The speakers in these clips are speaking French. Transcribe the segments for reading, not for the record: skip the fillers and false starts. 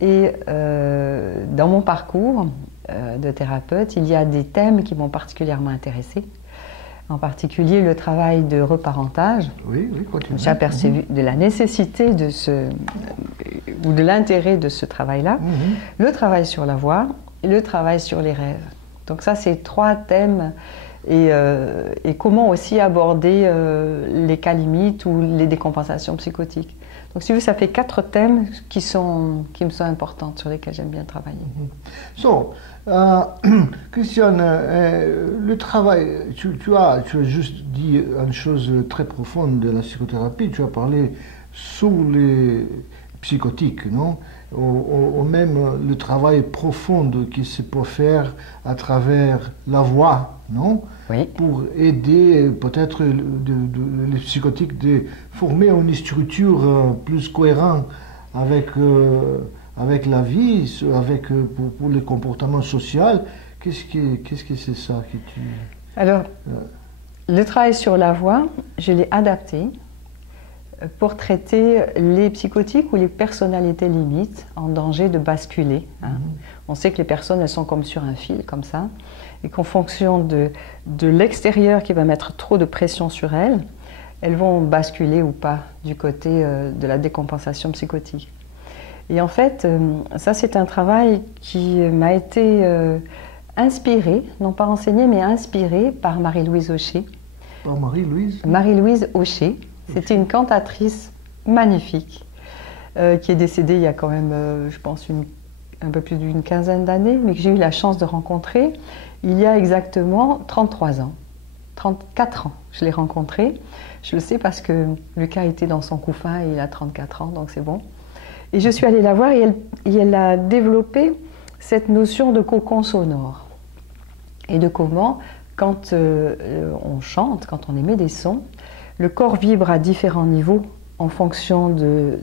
Et dans mon parcours de thérapeute, il y a des thèmes qui m'ont particulièrement intéressée. En particulier le travail de reparentage. Oui, continue. J'ai aperçu de la nécessité de ou de l'intérêt de ce travail-là. Le travail sur la voix et le travail sur les rêves. Donc ça, c'est 3 thèmes. Et comment aussi aborder les cas limites ou les décompensations psychotiques. Donc si vous, ça fait 4 thèmes qui me sont importants, sur lesquels j'aime bien travailler. So, Christiane, le travail, tu as juste dit une chose très profonde de la psychothérapie, tu as parlé sur les psychotiques, non? Ou même le travail profond qui se peut faire à travers la voix, non? Oui. Pour aider peut-être les psychotiques de former une structure plus cohérente avec la vie, pour les comportements sociaux. Qu'est-ce que c'est ça que tu... Alors, le travail sur la voix, je l'ai adapté pour traiter les psychotiques ou les personnalités limites en danger de basculer. On sait que les personnes, elles sont comme sur un fil, comme ça, et qu'en fonction de l'extérieur qui va mettre trop de pression sur elles, elles vont basculer ou pas du côté de la décompensation psychotique. Et en fait, ça c'est un travail qui m'a été inspiré, non pas enseigné, mais inspiré par Marie-Louise Aucher. Par Marie-Louise? Marie-Louise Aucher. C'était une cantatrice magnifique qui est décédée il y a quand même, je pense, un peu plus d'une quinzaine d'années, mais que j'ai eu la chance de rencontrer il y a exactement 33 ans. 34 ans, je l'ai rencontrée. Je le sais parce que Lucas était dans son couffin et il a 34 ans, donc c'est bon. Et je suis allée la voir et elle a développé cette notion de cocon sonore. Et de comment, quand on chante, quand on émet des sons, le corps vibre à différents niveaux en fonction du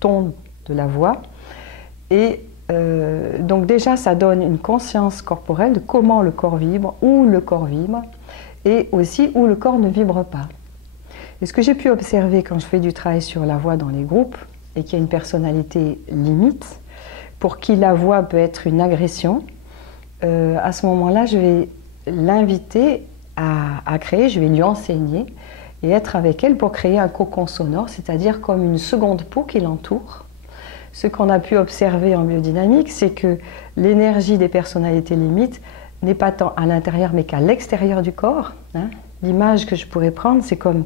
ton de la voix. Et donc déjà, ça donne une conscience corporelle de comment le corps vibre, où le corps vibre, et aussi où le corps ne vibre pas. Et ce que j'ai pu observer quand je fais du travail sur la voix dans les groupes, et qu'il y a une personnalité limite, pour qui la voix peut être une agression, à ce moment-là, je vais l'inviter à créer, je vais lui enseigner et être avec elle pour créer un cocon sonore, c'est-à-dire comme une seconde peau qui l'entoure. Ce qu'on a pu observer en biodynamique, c'est que l'énergie des personnalités limites n'est pas tant à l'intérieur mais qu'à l'extérieur du corps. L'image que je pourrais prendre, c'est comme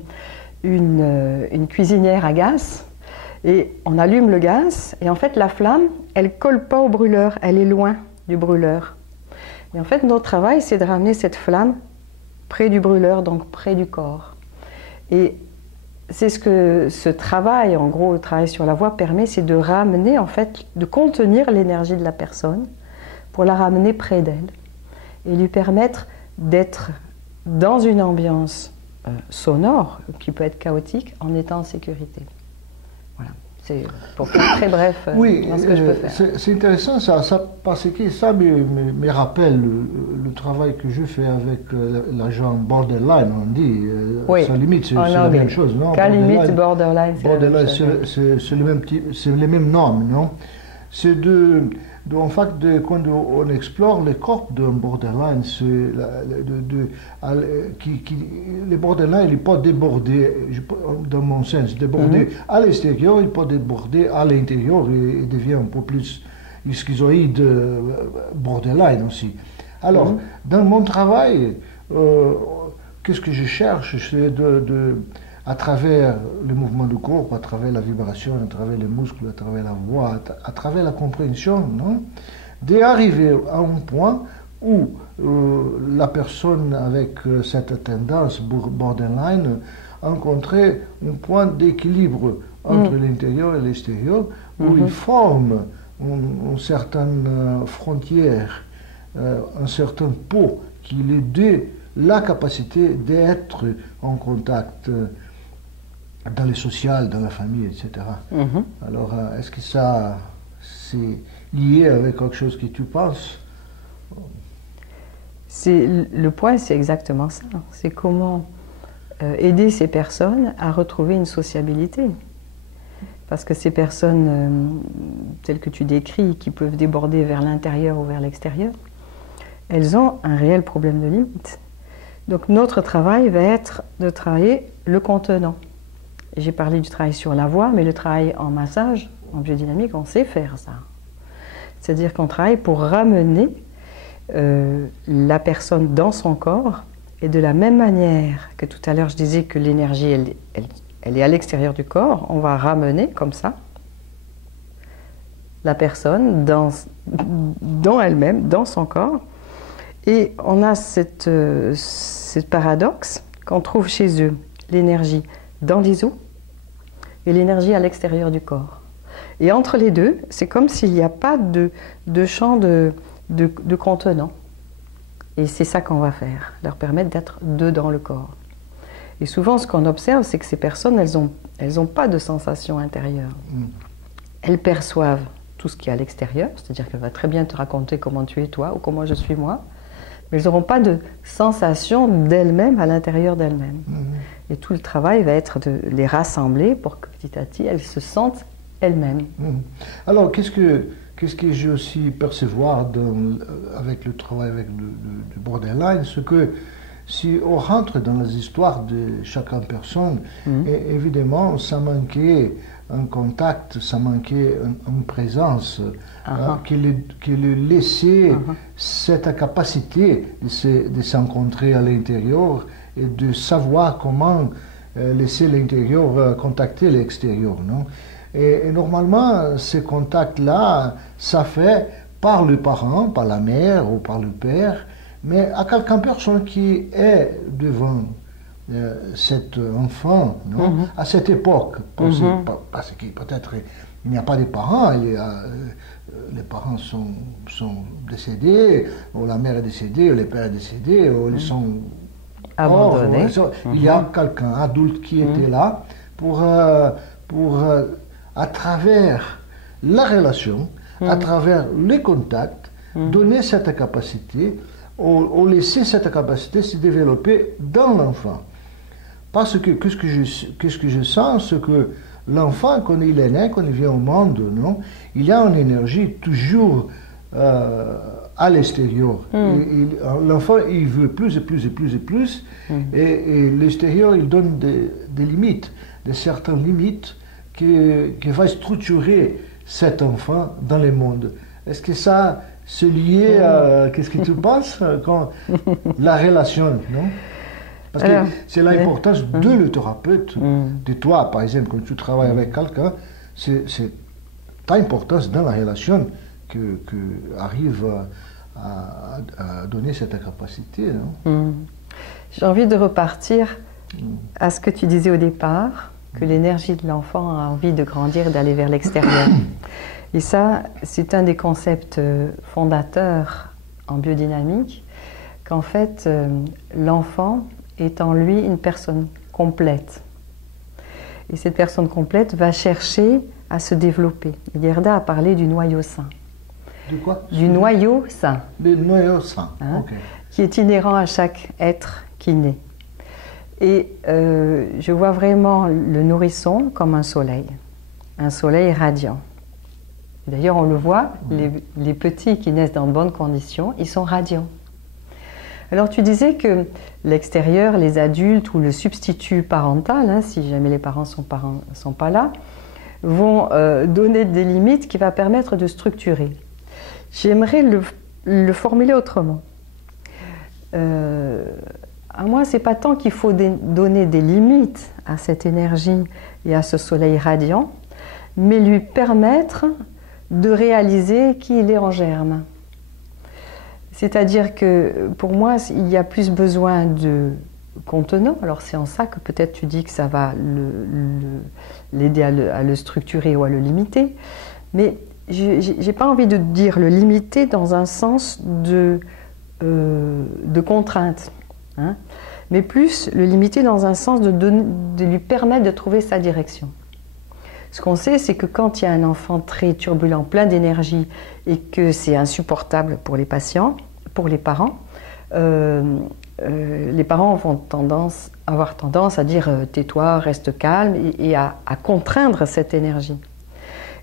une cuisinière à gaz, et on allume le gaz, et en fait la flamme, elle ne colle pas au brûleur, elle est loin du brûleur. Et en fait, notre travail, c'est de ramener cette flamme près du brûleur, donc près du corps. Et c'est ce que ce travail, en gros, le travail sur la voix permet, c'est de ramener, en fait, de contenir l'énergie de la personne pour la ramener près d'elle et lui permettre d'être dans une ambiance sonore, qui peut être chaotique, en étant en sécurité. Voilà. C'est pour faire très bref dans ce que je peux faire. C'est intéressant ça, parce que ça me rappelle le travail que je fais avec l'agent Borderline, on dit. Oui, ça limite, c'est la même chose, non? Cas limite, Borderline, c'est le même type, c'est les mêmes normes, non? C'est en fait, quand on explore le corps d'un borderline, le borderline, il n'est pas débordé, dans mon sens, débordé à l'extérieur, il peut déborder à l'intérieur et devient un peu plus schizoïde, borderline aussi. Alors, dans mon travail, qu'est-ce que je cherche? C'est à travers le mouvement du corps, à travers la vibration, à travers les muscles, à travers la voix, à travers la compréhension, non? D'arriver à un point où la personne avec cette tendance borderline rencontrer un point d'équilibre entre l'intérieur et l'extérieur, où il forme une certaine frontière, un certain pot qui lui donne la capacité d'être en contact dans le social, dans la famille, etc. Alors, est-ce que ça, c'est lié avec quelque chose que tu penses? Le point, c'est exactement ça. C'est comment aider ces personnes à retrouver une sociabilité. parce que ces personnes telles que tu décris, qui peuvent déborder vers l'intérieur ou vers l'extérieur, elles ont un réel problème de limite. Donc notre travail va être de travailler le contenant. J'ai parlé du travail sur la voix, mais le travail en massage, en biodynamique, on sait faire ça. C'est-à-dire qu'on travaille pour ramener la personne dans son corps, et de la même manière que tout à l'heure je disais que l'énergie elle est à l'extérieur du corps, on va ramener comme ça la personne dans elle-même, dans son corps, et on a ce paradoxe qu'on trouve chez eux, l'énergie dans les os et l'énergie à l'extérieur du corps. Et entre les deux, c'est comme s'il n'y a pas de champ de contenant. Et c'est ça qu'on va faire, leur permettre d'être deux dans le corps. Et souvent, ce qu'on observe, c'est que ces personnes, elles ont pas de sensation intérieure. Elles perçoivent tout ce qui est à l'extérieur, c'est-à-dire qu'elle va très bien te raconter comment tu es toi ou comment je suis moi, mais elles n'auront pas de sensation d'elles-mêmes à l'intérieur d'elles-mêmes. Et tout le travail va être de les rassembler pour que petit à petit, elles se sentent elles-mêmes. Alors, qu'est-ce que j'ai aussi percevoir avec le travail avec le borderline, c'est que si on rentre dans les histoires de chacune personne, et évidemment, ça manquait un contact, ça manquait une présence qui lui laissait cette capacité de s'encontrer à l'intérieur et de savoir comment laisser l'intérieur contacter l'extérieur, non? Et normalement, ces contacts-là, ça fait par le parent, par la mère ou par le père, mais à quelqu'un personne qui est devant cet enfant, non? À cette époque, parce que peut-être il n'y a pas de parents, les parents sont décédés, ou la mère est décédée, ou le père est décédé, ou ils sont abandonnés. Il y a quelqu'un adulte qui était là pour à travers la relation, à travers les contacts, donner cette capacité, ou laisser cette capacité se développer dans l'enfant. Parce que qu'est-ce que je sens, c'est que l'enfant, quand il est né, quand il vient au monde, non, il y a une énergie toujours à l'extérieur. L'enfant, il veut plus et plus et plus et plus, et l'extérieur, il donne des limites, de certaines limites qui va structurer cet enfant dans le monde. Est-ce que ça c'est lié à qu'est-ce que tu penses quand la relation, non? Parce que c'est l'importance de le thérapeute, de toi par exemple, quand tu travailles avec quelqu'un, c'est ta importance dans la relation que arrive à donner cette capacité, non? J'ai envie de repartir à ce que tu disais au départ, que l'énergie de l'enfant a envie de grandir, d'aller vers l'extérieur. Et ça, c'est un des concepts fondateurs en biodynamique, qu'en fait, l'enfant est en lui une personne complète. Et cette personne complète va chercher à se développer. Gerda a parlé du noyau sain. De quoi? Du noyau sain. Le noyau sain, ok. Qui est inhérent à chaque être qui naît. Et je vois vraiment le nourrisson comme un soleil radiant. D'ailleurs, on le voit, les petits qui naissent dans de bonnes conditions, ils sont radiants. Alors tu disais que l'extérieur, les adultes ou le substitut parental, si jamais les parents sont pas là, vont donner des limites qui vont permettre de structurer. J'aimerais le formuler autrement. À moi, c'est pas tant qu'il faut donner des limites à cette énergie et à ce soleil radiant, mais lui permettre de réaliser qui il est en germe. C'est-à-dire que pour moi, il y a plus besoin de contenant. Alors c'est en ça que peut-être tu dis que ça va l'aider à le structurer ou à le limiter, mais j'ai pas envie de dire le limiter dans un sens de contrainte. Mais plus le limiter dans un sens de lui permettre de trouver sa direction. Ce qu'on sait, c'est que quand il y a un enfant très turbulent, plein d'énergie, et que c'est insupportable pour les patients, pour les parents, les parents vont avoir tendance à dire tais-toi, reste calme et à contraindre cette énergie.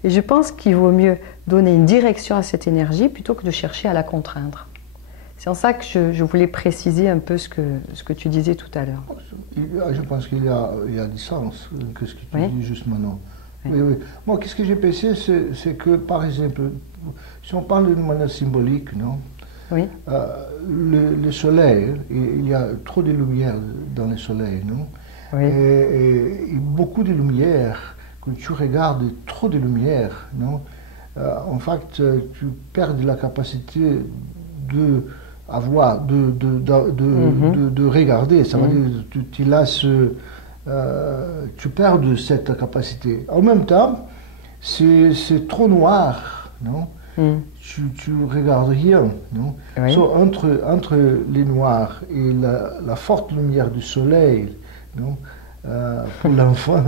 Et je pense qu'il vaut mieux donner une direction à cette énergie plutôt que de chercher à la contraindre. C'est en ça que je voulais préciser un peu ce que tu disais tout à l'heure. Je pense qu'il y a du sens que ce que tu dis juste maintenant. Oui. Oui, oui. Moi, qu'est-ce que j'ai pensé, c'est que, par exemple, si on parle d'une manière symbolique, non? Oui. Le soleil, il y a trop de lumière dans le soleil, non? Oui. Et beaucoup de lumière, quand tu regardes trop de lumière, non? En fait, tu perds la capacité de regarder. Ça veut dire tu lasses, tu perds de cette capacité. En même temps, c'est trop noir, non? Tu regardes rien, non? Oui. So, entre les noirs et la forte lumière du soleil, non? Pour l'enfant,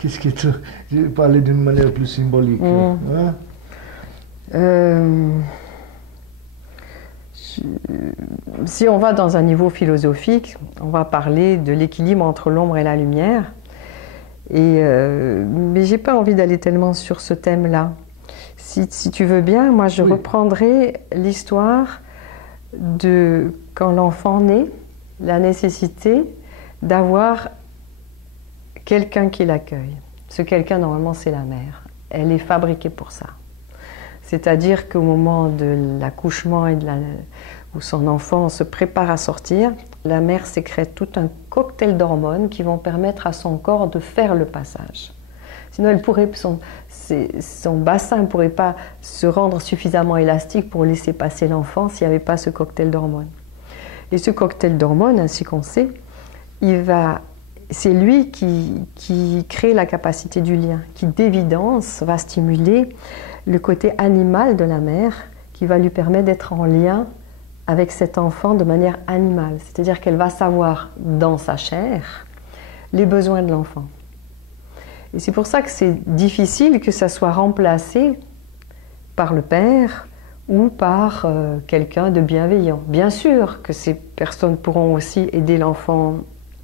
qu'est-ce que tu... Je vais parler d'une manière plus symbolique. Hein? Si on va dans un niveau philosophique, on va parler de l'équilibre entre l'ombre et la lumière. Mais j'ai pas envie d'aller tellement sur ce thème-là. Si tu veux bien, moi je reprendrai l'histoire de quand l'enfant naît, la nécessité d'avoir quelqu'un qui l'accueille. Ce quelqu'un, normalement, c'est la mère. Elle est fabriquée pour ça. C'est-à-dire qu'au moment de l'accouchement et où son enfant se prépare à sortir, la mère sécrète tout un cocktail d'hormones qui vont permettre à son corps de faire le passage. Sinon, son bassin ne pourrait pas se rendre suffisamment élastique pour laisser passer l'enfant s'il n'y avait pas ce cocktail d'hormones. Et ce cocktail d'hormones, ainsi qu'on sait, c'est lui qui crée la capacité du lien, qui d'évidence va stimuler le côté animal de la mère, qui va lui permettre d'être en lien avec cet enfant de manière animale. C'est-à-dire qu'elle va savoir dans sa chair les besoins de l'enfant. Et c'est pour ça que c'est difficile que ça soit remplacé par le père ou par quelqu'un de bienveillant. Bien sûr que ces personnes pourront aussi aider l'enfant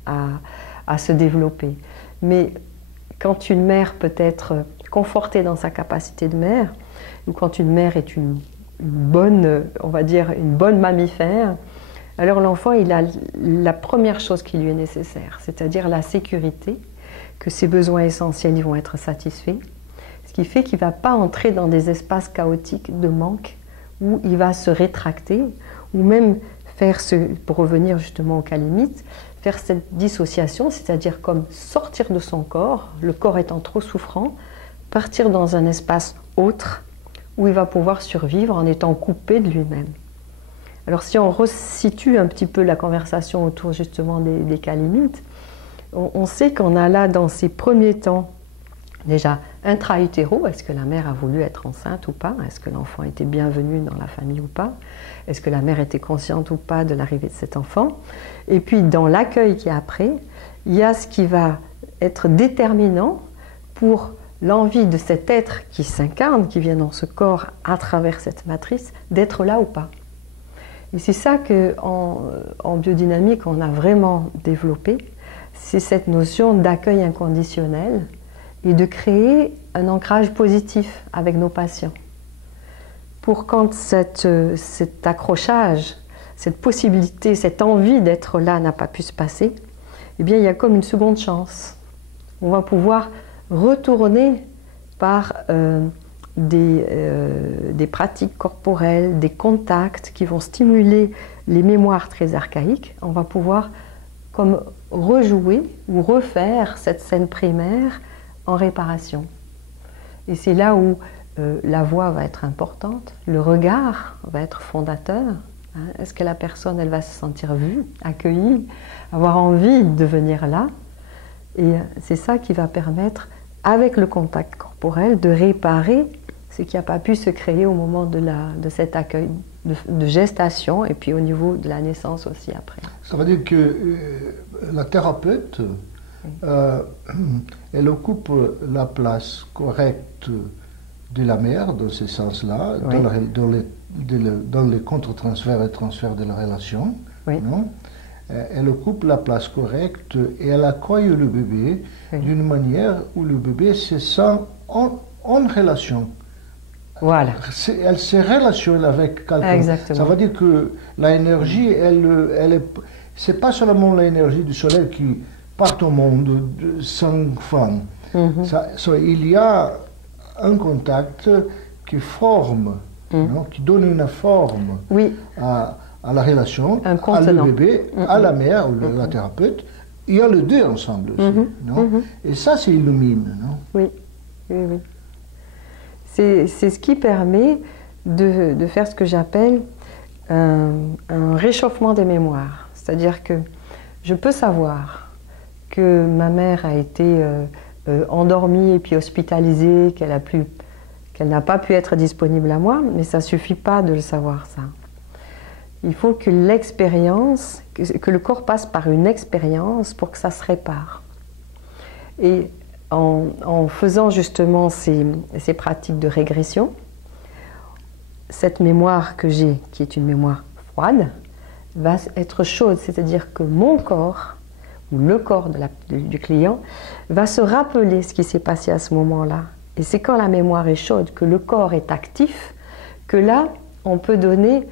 à se développer. Mais quand une mère peut être confortée dans sa capacité de mère, ou quand une mère est une bonne, on va dire, une bonne mammifère, alors l'enfant, il a la première chose qui lui est nécessaire, c'est-à-dire la sécurité, que ses besoins essentiels ils vont être satisfaits, ce qui fait qu'il ne va pas entrer dans des espaces chaotiques de manque où il va se rétracter, ou même faire pour revenir justement au cas limite, faire cette dissociation, c'est-à-dire comme sortir de son corps, le corps étant trop souffrant, partir dans un espace autre où il va pouvoir survivre en étant coupé de lui-même. Alors si on resitue un petit peu la conversation autour justement des cas limites, on sait qu'on a là dans ces premiers temps déjà intra-utéro, est-ce que la mère a voulu être enceinte ou pas? Est-ce que l'enfant était bienvenu dans la famille ou pas? Est-ce que la mère était consciente ou pas de l'arrivée de cet enfant? Et puis dans l'accueil qui est après, il y a ce qui va être déterminant pour l'envie de cet être qui s'incarne, qui vient dans ce corps à travers cette matrice, d'être là ou pas. Et c'est ça qu'en biodynamique, on a vraiment développé, c'est cette notion d'accueil inconditionnel et de créer un ancrage positif avec nos patients. Pour quand cet accrochage, cette possibilité, cette envie d'être là n'a pas pu se passer, eh bien il y a comme une seconde chance. On va pouvoir retourner par des pratiques corporelles, des contacts qui vont stimuler les mémoires très archaïques. On va pouvoir comme rejouer ou refaire cette scène primaire en réparation. Et c'est là où la voix va être importante, le regard va être fondateur. Hein. Est-ce que la personne, elle va se sentir vue, accueillie, avoir envie de venir là? Et c'est ça qui va permettre, avec le contact corporel, de réparer ce qui n'a pas pu se créer au moment de cet accueil de gestation et puis au niveau de la naissance aussi après. Ça veut dire que la thérapeute, elle occupe la place correcte de la mère dans ce sens-là, Oui. dans les contre-transferts et transferts de la relation. Oui. Non? elle occupe la place correcte et elle accueille le bébé d'une manière où le bébé se sent en relation. Voilà. Elle se relationne avec quelqu'un. Exactement. Ça veut dire que l'énergie, c'est pas seulement l'énergie du soleil qui part au monde sans fin. Il y a un contact qui forme, non, qui donne une forme à la relation, à le bébé, à la mère, la thérapeute. Il y a les deux ensemble aussi. Non? Et ça, c'est illumine. Non? Oui, oui, oui. C'est ce qui permet de faire ce que j'appelle un réchauffement des mémoires. C'est-à-dire que je peux savoir que ma mère a été endormie et puis hospitalisée, qu'elle n'a pas pu être disponible à moi, mais ça ne suffit pas de le savoir, ça. Il faut que l'expérience, que le corps passe par une expérience pour que ça se répare. Et en faisant justement ces pratiques de régression, cette mémoire que j'ai, qui est une mémoire froide, va être chaude, c'est-à-dire que mon corps, ou le corps du client, va se rappeler ce qui s'est passé à ce moment-là. Et c'est quand la mémoire est chaude, que le corps est actif, que là, on peut donner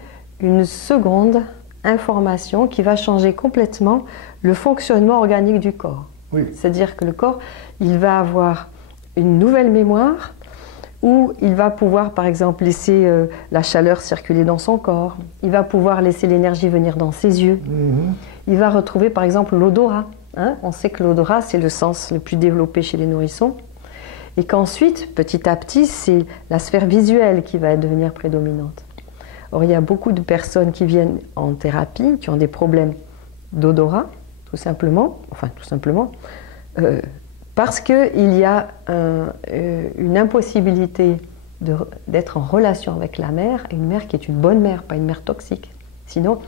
une seconde information qui va changer complètement le fonctionnement organique du corps. Oui. C'est-à-dire que le corps, il va avoir une nouvelle mémoire où il va pouvoir, par exemple, laisser la chaleur circuler dans son corps. Il va pouvoir laisser l'énergie venir dans ses yeux. Il va retrouver, par exemple, l'odorat. Hein? On sait que l'odorat, c'est le sens le plus développé chez les nourrissons. Et qu'ensuite, petit à petit, c'est la sphère visuelle qui va devenir prédominante. Or, il y a beaucoup de personnes qui viennent en thérapie, qui ont des problèmes d'odorat, tout simplement, parce qu'il y a une impossibilité d'être en relation avec la mère, et une mère qui est une bonne mère, pas une mère toxique. Sinon,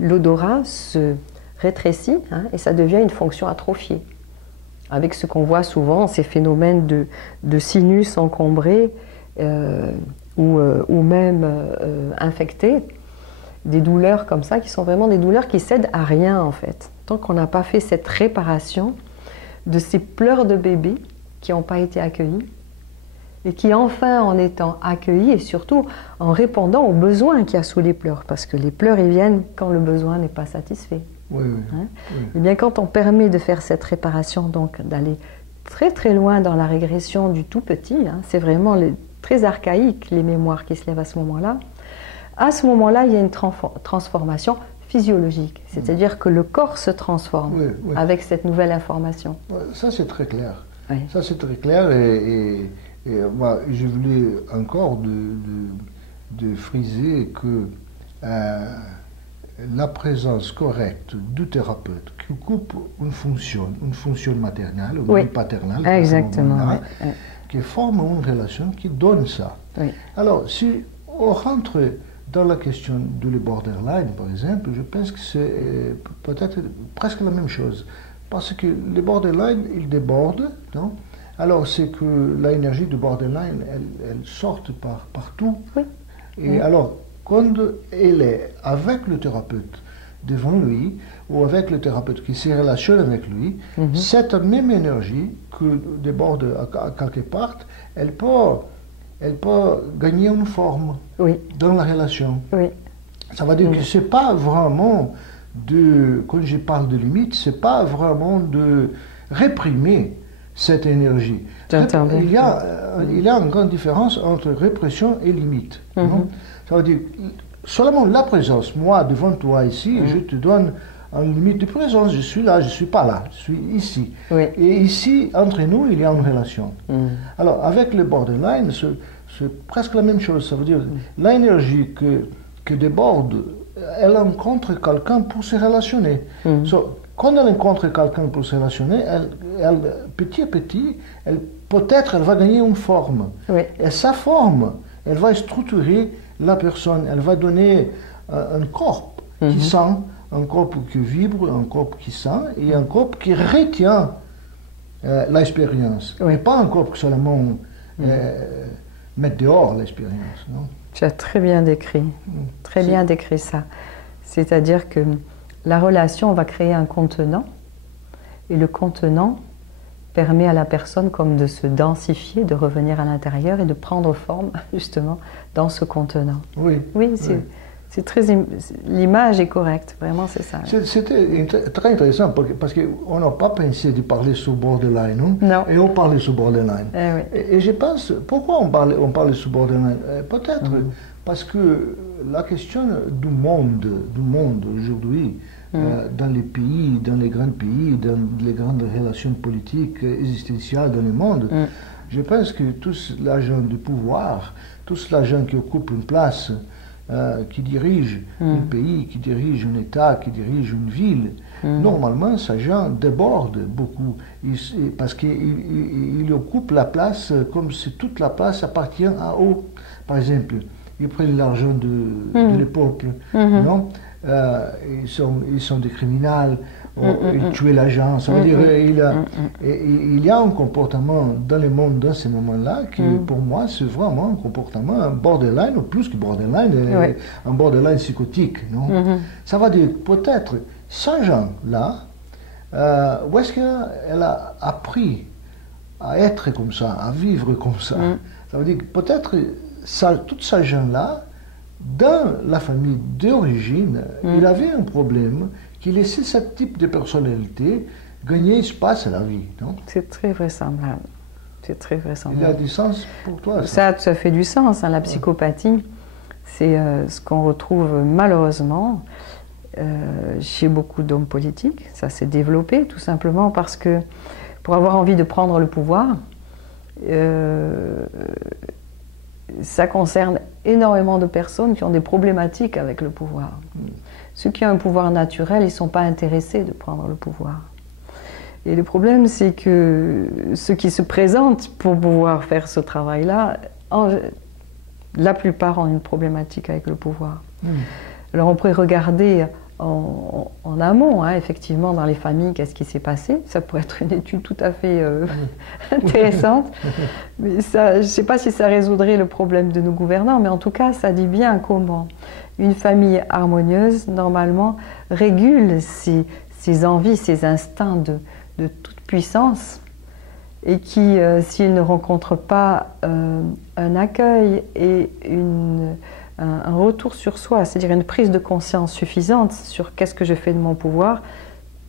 l'odorat se rétrécit et ça devient une fonction atrophiée. Avec ce qu'on voit souvent, ces phénomènes de sinus encombrés ou même infectés, des douleurs comme ça, qui sont vraiment des douleurs qui cèdent à rien en fait. Tant qu'on n'a pas fait cette réparation de ces pleurs de bébé qui n'ont pas été accueillis, et qui enfin en étant accueillis et surtout en répondant aux besoins qu'il y a sous les pleurs, parce que les pleurs ils viennent quand le besoin n'est pas satisfait. Oui. Et bien quand on permet de faire cette réparation, donc d'aller très très loin dans la régression du tout petit, c'est vraiment très archaïque les mémoires qui se lèvent à ce moment-là. À ce moment-là, il y a une transformation physiologique, c'est-à-dire que le corps se transforme avec cette nouvelle information. Ça c'est très clair. Ça c'est très clair et moi, je voulais encore de friser que la présence correcte du thérapeute qui occupe une fonction maternelle ou paternelle, exactement, qui forme une relation qui donne ça. Alors, si on rentre dans la question du borderline, par exemple, je pense que c'est peut-être presque la même chose. Parce que le borderline, il déborde, non? Alors, c'est que l'énergie du borderline, elle sort partout. Et alors, quand elle est avec le thérapeute devant lui, ou avec le thérapeute qui se relationne avec lui, cette même énergie que déborde à quelque part, elle peut gagner une forme dans la relation. Ça veut dire que ce n'est pas vraiment quand je parle de limite, ce n'est pas vraiment de réprimer cette énergie. Il y a une grande différence entre répression et limite. Ça veut dire, seulement la présence, moi devant toi ici, je te donne une limite de présence, je suis là, je ne suis pas là, je suis ici. Et ici, entre nous, il y a une relation. Alors, avec le borderline, c'est presque la même chose. Ça veut dire, l'énergie que déborde, elle rencontre quelqu'un pour se relationner. Quand elle rencontre quelqu'un pour se relationner, elle, petit à petit, peut-être elle va gagner une forme. Et sa forme, elle va structurer la personne, elle va donner un corps qui sent, un corps qui vibre, un corps qui sent, et un corps qui retient l'expérience. Et pas un corps qui seulement met dehors l'expérience. Tu as très bien décrit, bien décrit ça. C'est-à-dire que la relation va créer un contenant, et le contenant permet à la personne comme de se densifier, de revenir à l'intérieur et de prendre forme justement dans ce contenant. Oui. Oui, c'est très... L'image est correcte, vraiment c'est ça. C'était très intéressant parce qu'on n'a pas pensé de parler sur borderline, non? Non. Et on parlait sur borderline. Oui. Et je pense, pourquoi on parle sur borderline? Peut-être parce que la question du monde aujourd'hui, dans les pays, dans les grands pays, dans les grandes relations politiques existentielles dans le monde, je pense que tous les gens du pouvoir, tous les gens qui occupent une place, qui dirigent un pays, qui dirigent un État, qui dirigent une ville, normalement, ces gens débordent beaucoup parce qu'ils occupent la place comme si toute la place appartient à eux. Par exemple, ils prennent l'argent de le peuple, non? Ils sont des criminels, ils tuent l'agent. Ça veut dire il y a un comportement dans le monde dans ce moment-là qui, pour moi, c'est vraiment un comportement borderline, ou plus que borderline, un borderline psychotique. Non? Ça veut dire peut-être, ces gens-là, où est-ce qu'elle a appris à être comme ça, à vivre comme ça? Ça veut dire que peut-être tous ces gens-là, dans la famille d'origine, il avait un problème qui laissait ce type de personnalité gagner espace à la vie. C'est très vraisemblable. C'est très vraisemblable. Il y a du sens pour toi? Ça fait du sens. Hein. La psychopathie, c'est ce qu'on retrouve malheureusement chez beaucoup d'hommes politiques. Ça s'est développé tout simplement parce que pour avoir envie de prendre le pouvoir, ça concerne énormément de personnes qui ont des problématiques avec le pouvoir. Ceux qui ont un pouvoir naturel, ils ne sont pas intéressés de prendre le pouvoir. Et le problème, c'est que ceux qui se présentent pour pouvoir faire ce travail-là, la plupart ont une problématique avec le pouvoir. Alors on pourrait regarder en amont, hein, effectivement, dans les familles, qu'est-ce qui s'est passé. Ça pourrait être une étude tout à fait intéressante. Mais ça, je ne sais pas si ça résoudrait le problème de nos gouvernants, mais en tout cas, ça dit bien comment une famille harmonieuse, normalement, régule ses envies, ses instincts de toute puissance, et qui, s'ils ne rencontrent pas un accueil et un retour sur soi, c'est-à-dire une prise de conscience suffisante sur qu'est-ce que je fais de mon pouvoir,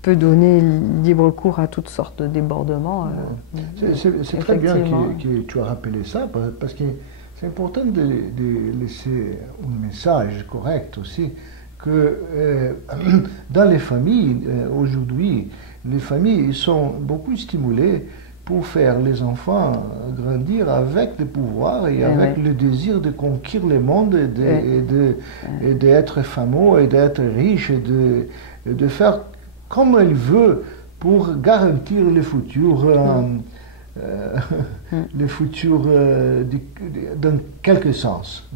peut donner libre cours à toutes sortes de débordements. C'est très bien que tu as rappelé ça, parce que c'est important de laisser un message correct aussi, que dans les familles, aujourd'hui, les familles sont beaucoup stimulées pour faire les enfants grandir avec le pouvoir et avec le désir de conquérir le monde et d'être fameux et d'être riche et de faire comme elle veut pour garantir le futur, dans quelque sens.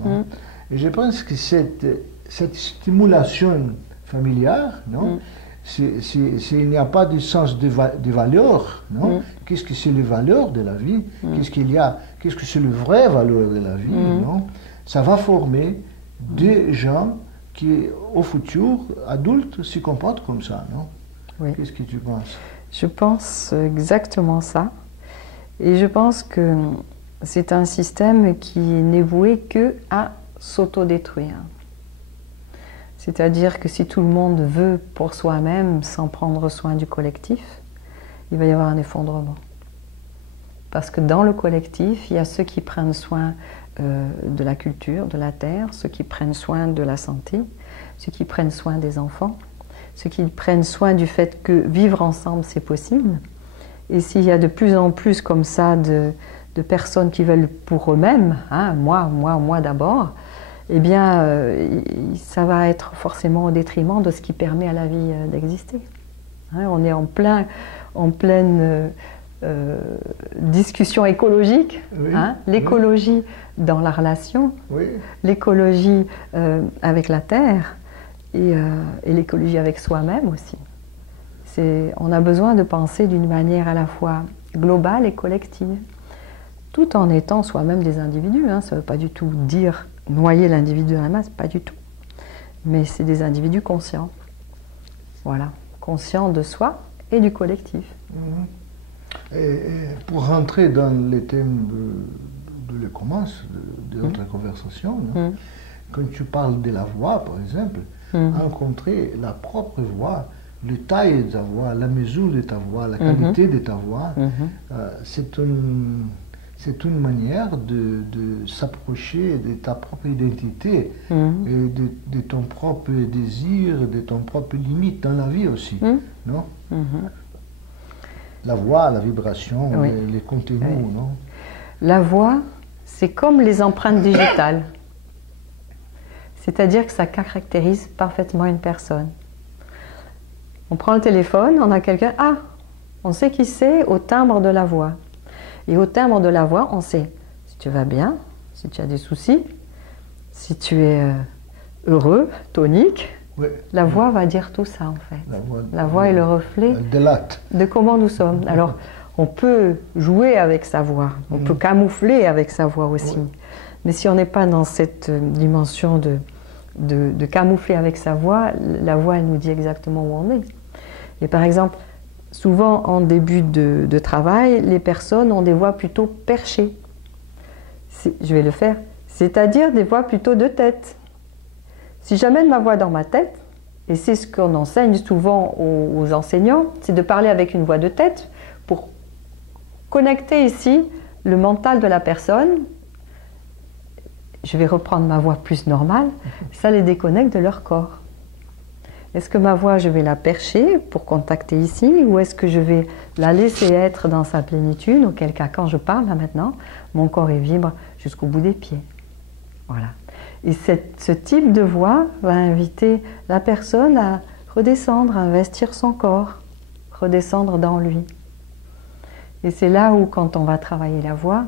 Et je pense que cette stimulation familiale, s'il n'y a pas de sens de valeur, qu'est-ce que c'est les valeurs de la vie, qu'est-ce que c'est le vrai valeur de la vie, ça va former des gens qui, au futur, adultes, se comportent comme ça, non? Oui. Qu'est-ce que tu penses? Je pense exactement ça. Et je pense que c'est un système qui n'est voué qu'à s'autodétruire. C'est-à-dire que si tout le monde veut pour soi-même, sans prendre soin du collectif, il va y avoir un effondrement. Parce que dans le collectif, il y a ceux qui prennent soin de la culture, de la terre, ceux qui prennent soin de la santé, ceux qui prennent soin des enfants, ceux qui prennent soin du fait que vivre ensemble, c'est possible. Et s'il y a de plus en plus comme ça de personnes qui veulent pour eux-mêmes, hein, moi d'abord, eh bien, ça va être forcément au détriment de ce qui permet à la vie d'exister. Hein, on est en pleine discussion écologique, hein, l'écologie dans la relation, l'écologie avec la terre et l'écologie avec soi-même aussi. On a besoin de penser d'une manière à la fois globale et collective, tout en étant soi-même des individus. Hein, ça ne veut pas du tout dire noyer l'individu dans la masse, pas du tout. Mais c'est des individus conscients. Voilà, conscient de soi et du collectif. Et pour rentrer dans les thèmes de commence de notre conversation, non? Quand tu parles de la voix, par exemple, rencontrer la propre voix, le taille de ta voix, la mesure de ta voix, la qualité de ta voix, c'est une manière de s'approcher de ta propre identité, et de ton propre désir, de ton propre limite dans la vie aussi, non? La voix, la vibration, oui. les contenus, oui. non? La voix, c'est comme les empreintes digitales. C'est-à-dire que ça caractérise parfaitement une personne. On prend le téléphone, on a quelqu'un, on sait qui c'est au timbre de la voix. Et au timbre de la voix, on sait si tu vas bien, si tu as des soucis, si tu es heureux, tonique. Oui. La voix va dire tout ça en fait. La voix est le reflet de comment nous sommes. Alors, on peut jouer avec sa voix, on peut camoufler avec sa voix aussi. Oui. Mais si on n'est pas dans cette dimension de camoufler avec sa voix, la voix elle nous dit exactement où on est. Et par exemple, souvent en début de travail, les personnes ont des voix plutôt perchées. Je vais le faire. C'est-à-dire des voix plutôt de tête. Si j'amène ma voix dans ma tête, et c'est ce qu'on enseigne souvent aux enseignants, c'est de parler avec une voix de tête pour connecter ici le mental de la personne. Je vais reprendre ma voix plus normale, ça les déconnecte de leur corps. Est-ce que ma voix, je vais la percher pour contacter ici, ou est-ce que je vais la laisser être dans sa plénitude, auquel cas, quand je parle là maintenant, mon corps il vibre jusqu'au bout des pieds. Voilà. Et ce type de voix va inviter la personne à redescendre, à investir son corps, redescendre dans lui. Et c'est là où, quand on va travailler la voix,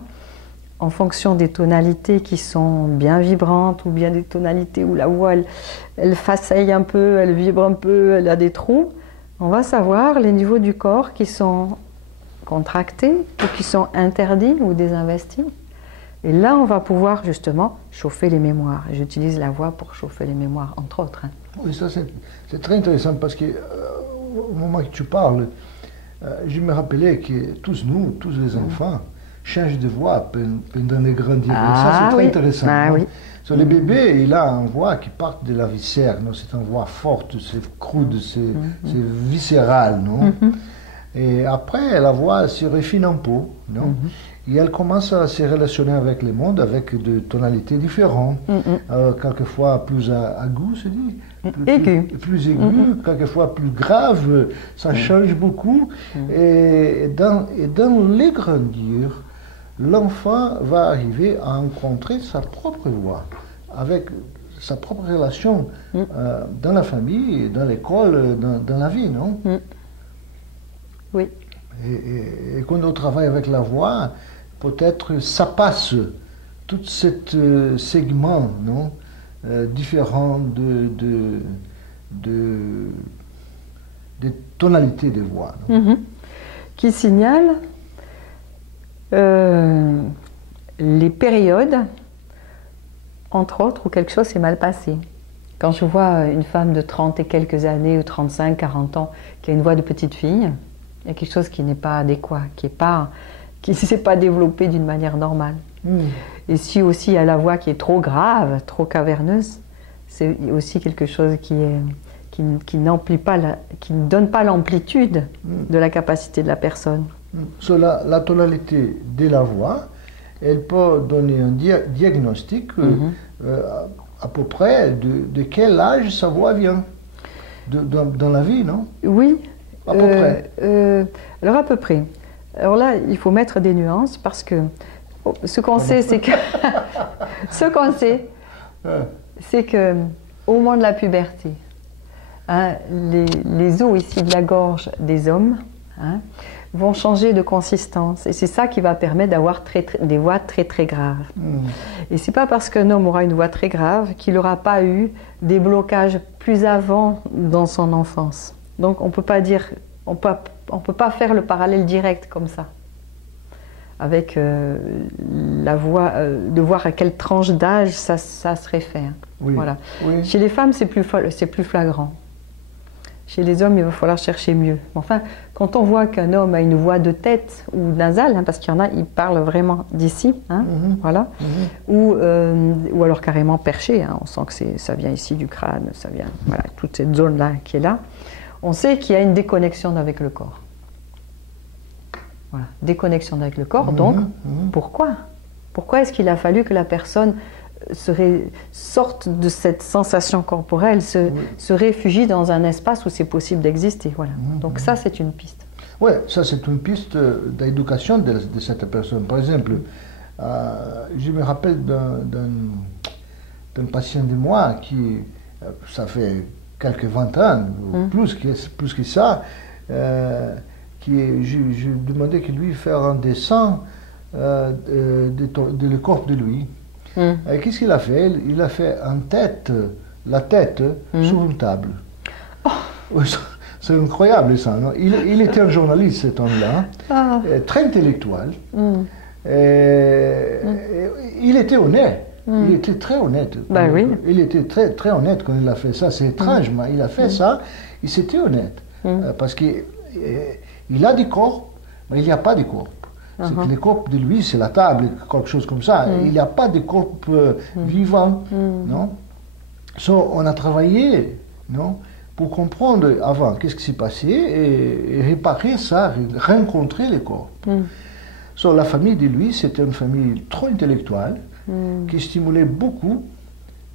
en fonction des tonalités qui sont bien vibrantes, ou bien des tonalités où la voix, elle faceille un peu, elle vibre un peu, elle a des trous, on va savoir les niveaux du corps qui sont contractés, ou qui sont interdits ou désinvestis. Et là, on va pouvoir justement chauffer les mémoires. J'utilise la voix pour chauffer les mémoires, entre autres. Oui, ça c'est très intéressant parce que au moment que tu parles, je me rappelais que tous nous, tous les enfants, changent de voix pendant les grandir. Ça c'est très intéressant. Oui. Sur les bébés, il a une voix qui part de la viscère. C'est une voix forte, c'est crude, c'est viscéral. Non? Et après, la voix se refine un peu. Non? Et elle commence à se relationner avec le monde avec des tonalités différentes. Quelquefois plus aigu, se dit. Plus aigu, quelquefois plus grave. Ça change beaucoup. Et dans les grandir, l'enfant va arriver à rencontrer sa propre voix, avec sa propre relation dans la famille, dans l'école, dans la vie, non? Oui. Et quand on travaille avec la voix, peut-être ça passe tout ce segment, non, différent de tonalités de voix. Qui signale les périodes, entre autres, où quelque chose s'est mal passé. Quand je vois une femme de 30 et quelques années, ou 35, 40 ans, qui a une voix de petite fille, il y a quelque chose qui n'est pas adéquat, qui ne s'est pas développé d'une manière normale. Et si aussi il y a la voix qui est trop grave, trop caverneuse, c'est aussi quelque chose qui n'emplit pas, qui ne donne pas l'amplitude de la capacité de la personne. Sur la tonalité de la voix, elle peut donner un diagnostic à peu près de quel âge sa voix vient dans la vie, non? Oui. À peu près. Alors à peu près. Alors là, il faut mettre des nuances parce que ce qu'on sait, c'est que c'est que au moment de la puberté, les os ici de la gorge des hommes vont changer de consistance, et c'est ça qui va permettre d'avoir des voix très très graves. Et c'est pas parce qu'un homme aura une voix très grave qu'il n'aura pas eu des blocages plus avant dans son enfance. Donc on peut pas dire, on peut pas faire le parallèle direct comme ça avec la voix, de voir à quelle tranche d'âge ça se réfère. Oui. Voilà. Oui. Chez les femmes, c'est plus flagrant. Chez les hommes, il va falloir chercher mieux. Enfin, quand on voit qu'un homme a une voix de tête ou nasale, hein, parce qu'il y en a, ils parlent vraiment d'ici, hein, voilà, ou alors carrément perché, hein, on sent que ça vient ici du crâne, ça vient, voilà, toute cette zone-là qui est là, on sait qu'il y a une déconnexion avec le corps. Voilà, déconnexion avec le corps, donc pourquoi? Pourquoi est-ce qu'il a fallu que la personne sorte de cette sensation corporelle, se réfugie dans un espace où c'est possible d'exister. Voilà. Donc ça, c'est une piste. Oui, ça c'est une piste d'éducation de cette personne. Par exemple, je me rappelle d'un patient de moi qui, ça fait quelques 20 ans, plus que ça, je demandais qu'il lui faire un dessin de le corps de lui. Et qu'est-ce qu'il a fait? Il a fait la tête sur une table. Oh. C'est incroyable ça, non? Il était un journaliste cet homme-là, très intellectuel. Il était honnête. Il était très honnête. Ben oui. Il était très, très honnête quand il a fait ça. C'est étrange, mais il a fait ça, il s'était honnête. Parce qu'il a des corps, mais il n'y a pas de corps. C'est que le corps de lui, c'est la table, quelque chose comme ça. Il n'y a pas de corps vivant. Non? On a travaillé, non, pour comprendre avant qu'est-ce qui s'est passé et réparer ça, rencontrer les corps. La famille de lui, c'était une famille trop intellectuelle qui stimulait beaucoup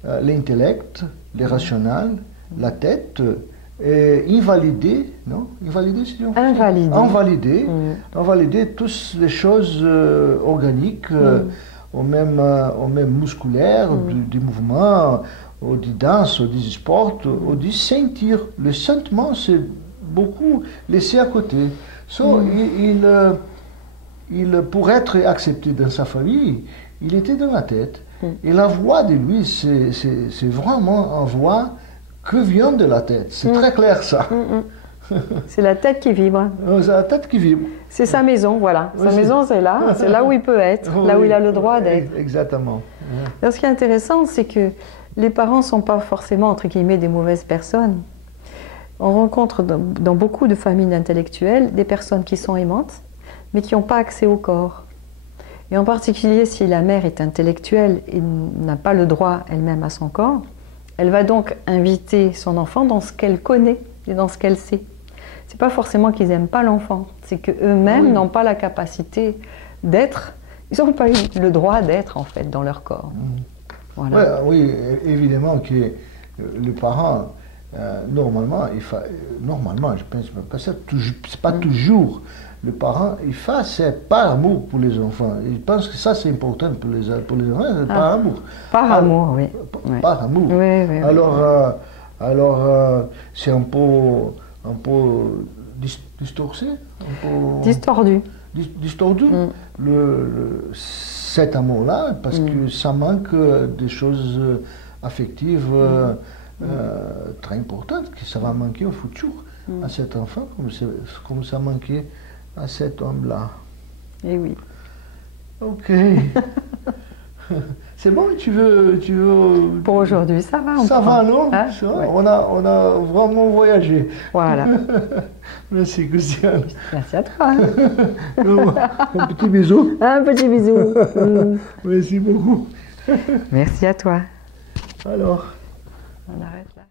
l'intellect, le rationnel, la tête. Invalider, non? Invalider, c'est dire? Invalider toutes les choses organiques, ou même musculaires, du mouvement, ou du danse, ou du sport, ou du sentir. Le sentiment, c'est beaucoup laissé à côté. Pour être accepté dans sa famille, il était dans la tête. Et la voix de lui, c'est vraiment une voix que vient de la tête. C'est très clair ça. C'est la tête qui vibre. C'est la tête qui vibre. C'est sa maison, voilà. Sa maison, c'est là où il peut être, là où il a le droit d'être. Exactement. Alors, ce qui est intéressant, c'est que les parents ne sont pas forcément, entre guillemets, des mauvaises personnes. On rencontre dans beaucoup de familles d'intellectuels des personnes qui sont aimantes, mais qui n'ont pas accès au corps. Et en particulier, si la mère est intellectuelle et n'a pas le droit elle-même à son corps, elle va donc inviter son enfant dans ce qu'elle connaît et dans ce qu'elle sait. C'est pas forcément qu'ils n'aiment pas l'enfant, c'est qu'eux-mêmes n'ont pas la capacité d'être, ils n'ont pas eu le droit d'être en fait dans leur corps. Voilà. Oui, évidemment que le parent, normalement, je pense que c'est pas toujours le parent, il fait c'est par amour pour les enfants. Il pense que ça c'est important pour les enfants, par amour. Par amour, oui. Par amour. Oui. Alors c'est un peu distordu. Distordu. Cet amour-là, parce que ça manque des choses affectives très importantes, que ça va manquer au futur à cet enfant, comme ça manquait à cet homme-là. Eh oui. Ok. C'est bon, tu veux... Pour aujourd'hui, ça va. Ça va, non? Hein? On a vraiment voyagé. Voilà. Merci, Christiane. Merci à toi. Un petit bisou. Un petit bisou. Merci beaucoup. Merci à toi. Alors, on arrête là.